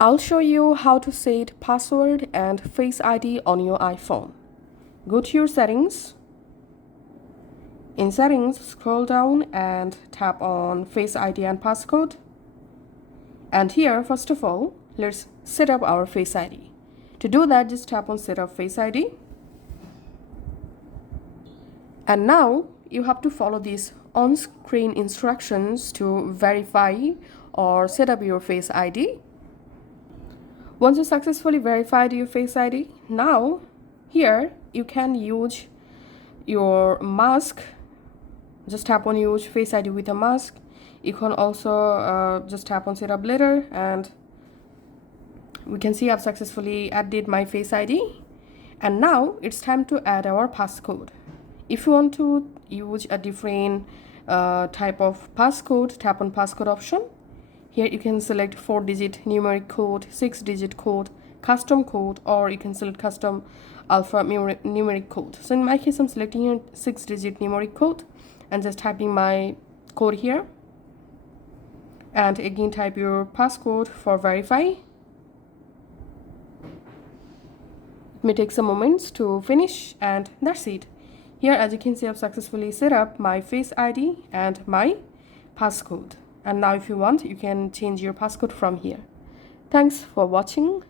I'll show you how to set password and Face ID on your iPhone. Go to your settings. In settings, scroll down and tap on Face ID and passcode. And here, first of all, let's set up our Face ID. To do that, just tap on Set up Face ID. And now you have to follow these on-screen instructions to verify or set up your Face ID. Once you successfully verified your Face ID, now here you can use your mask. Just tap on use Face ID with a mask. You can also just tap on set up later, and we can see I've successfully added my Face ID. And now it's time to add our passcode. If you want to use a different type of passcode, tap on passcode option. Here you can select 4-digit numeric code, 6-digit code, custom code, or you can select custom alpha numeric code. So in my case, I'm selecting a 6-digit numeric code and just typing my code here. And again, type your passcode for verify. It may take some moments to finish, and that's it. Here, as you can see, I've successfully set up my Face ID and my passcode. And now if you want, you can change your passcode from here. Thanks for watching.